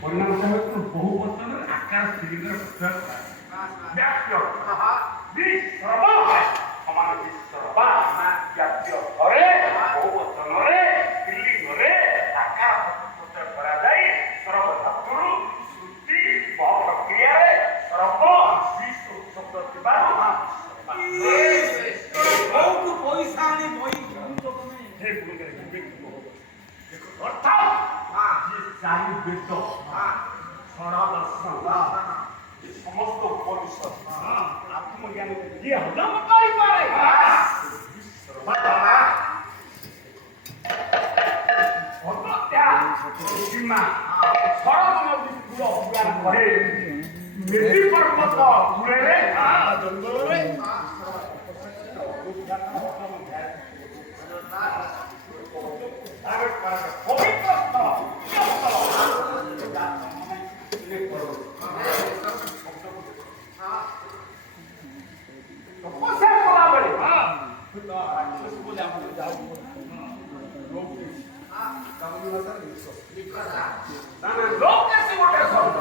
ପରିଣାମଟା ହେଉଛି ବହୁ ବଚନରେ ଆକାର ସ୍ତ୍ରୀଙ୍କର ପ୍ରତ୍ୟୟ ବ୍ୟାପ୍ୟ ବିଶ୍ରବ ସମାନ ବିଶ୍ରବା ବ୍ୟାପ୍ୟ ଘରେ ବହୁ ବଚନରେ ସ୍ତ୍ରୀଲିଙ୍ଗରେ ଆକାର ପ୍ରତ୍ୟୟ କରାଯାଇ ସର୍ବ ଧାତୁରୁ ଶ୍ରୁତି ବହୁ ପ୍ରକ୍ରିୟାରେ ସର୍ବ ଶବ୍ଦ ଥିବାରୁ ବହୁତ ପଇସା ଆଣି ବହି ଅର୍ଥାତ୍ ଚାରି ବେଦ ଷଡ଼ଦର୍ଶନ ସମସ୍ତ ଉପନିଷଦ ଆତ୍ମଜ୍ଞାନ ଯିଏ ହଜମ କରିପାରେ ସୀମା ଶରଦ ନଦୀ କୂଳ ଅଭିଯାନ କରେ ମେଦି ପର୍ବତ କୂଳରେ ଜଙ୍ଗଲରେ ପବିତ୍ର ତପସ୍ୟା କଲାବେଳେ ରାକ୍ଷସ ବୋଲି ଆମେ ଯାଉ ଲୋକେଶୀ ଗୋଟେ ଶବ୍ଦ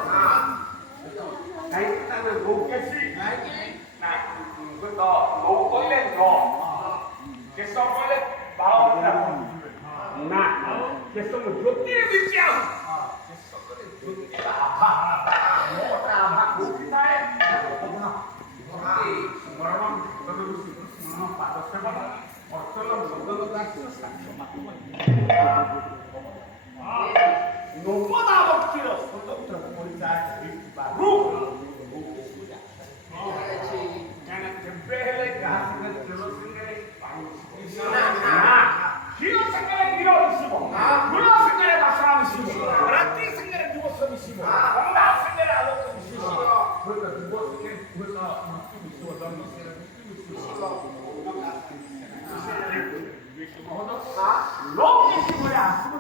କାହିଁକି ତାମାନେ ଲୋକେଶୀ ନା ଲୋ କହିଲେ ନ କେଶ କହିଲେ ବାଳ ନା କେଶ ଜ୍ୟୋତିରେ ବିଦ୍ୟା ନବଦାବକ୍ତିର ସ୍ୱତନ୍ତ୍ର ପରିଚୟ ହେଇଥିବାରୁ କେବେ ହେଲେ କାହା ସାଙ୍ଗରେ ତେଲ ସାଙ୍ଗରେ କ୍ଷୀର ସାଙ୍ଗରେ କ୍ଷୀର ମିଶିବ ଗୁଣ ସାଙ୍ଗରେ ବାସନା ମିଶିବ ରାତ୍ରି ସାଙ୍ଗରେ ଦିବସ ମିଶିବ ଅଣ୍ଡା ସାଙ୍ଗରେ ଆଲୋକ ମିଶିବ ହୁଏତ ଦିବସ ସାଙ୍ଗରେ ହୁଏତ ମୃତ୍ୟୁ ମିଶିବ ଜନ୍ମ ସାଙ୍ଗରେ ମୃତ୍ୟୁ ମିଶିବ ଲୋକ କିଛି ଭଳିଆ ଆସିବ